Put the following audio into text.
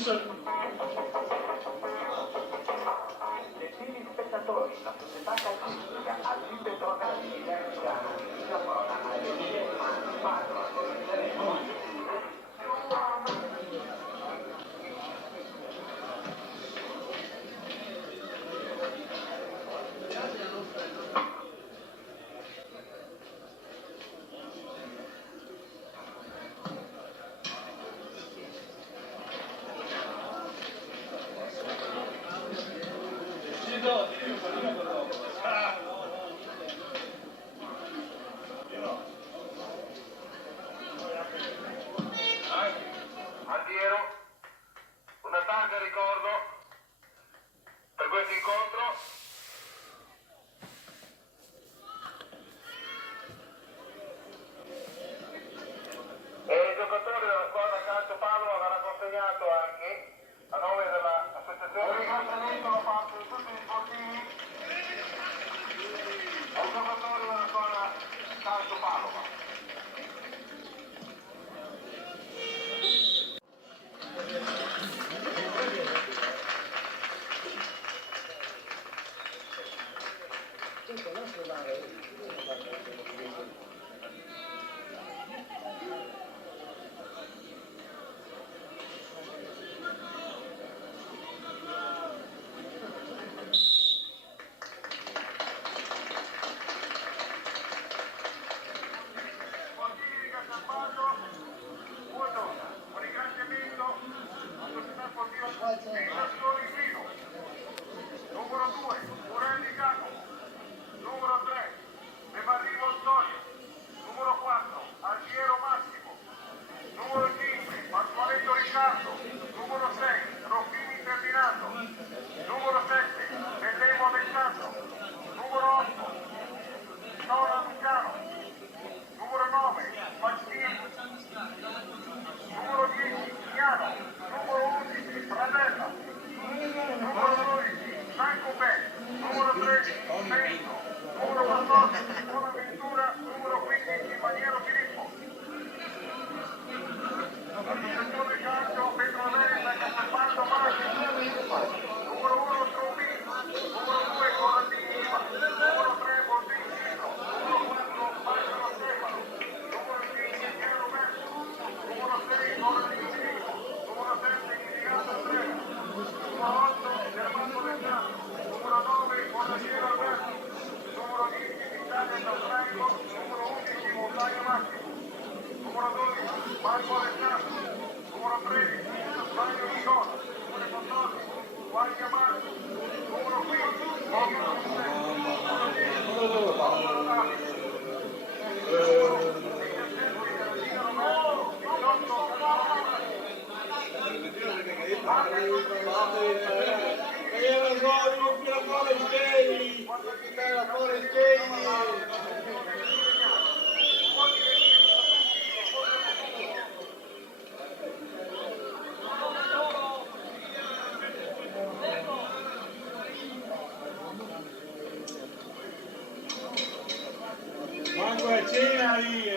Gentili spettatori, la società calcistica all'Impetro della Vigilanza si approda alle vie una targa ricordo per questo incontro. E il giocatore della squadra calcio Padova verrà consegnato anche a nome dell'associazione. Un ringraziamento da parte di tutti gli sportivi ai giocatori della squadra calcio Padova. Numero 2, Morelli Giacomo. Numero 3, Memarrivo Antonio. Numero 4, Alfiero Massimo. Numero 5, Pasqualetto Riccardo. Numero 6, Roffini Ferdinando. Numero 7, Bellemo Alessandro. Numero 8, Nona Luciano. Numero 9, Facchini. Numero 10, Piano. Numero 11, Pradella. Numero 12, Franco Pet. Numero 13, Mento. Numero 14, Bonaventura. Numero 15, Maniero Filippo. Associazione calcio Petronella Casalbando Maggi. Numero 1, Strumini. Numero 2, Corradini Iva. Numero 3, Boldini Citro. Numero 4, Marcello Stefano. Numero 5, Piero Roberto. Numero 6, Corradini Filippo. Numero 7, Iniziato Andrea. Numero 8, Germano Ventano. Numero 9, Bonacciero Alberto. Numero 10, Vittorio Sant'Angelo. Numero 11, Montaglio Massimo. Numero 12, Marco Alessandro. Numero 13, Mario Nicola. Numero 14, Guardia Marco. Numero 15, Mario Giuseppe. Numero 10, Paolo Davide. Numero 17, Giardino Romano. 18, Carlo Manco a cena lì,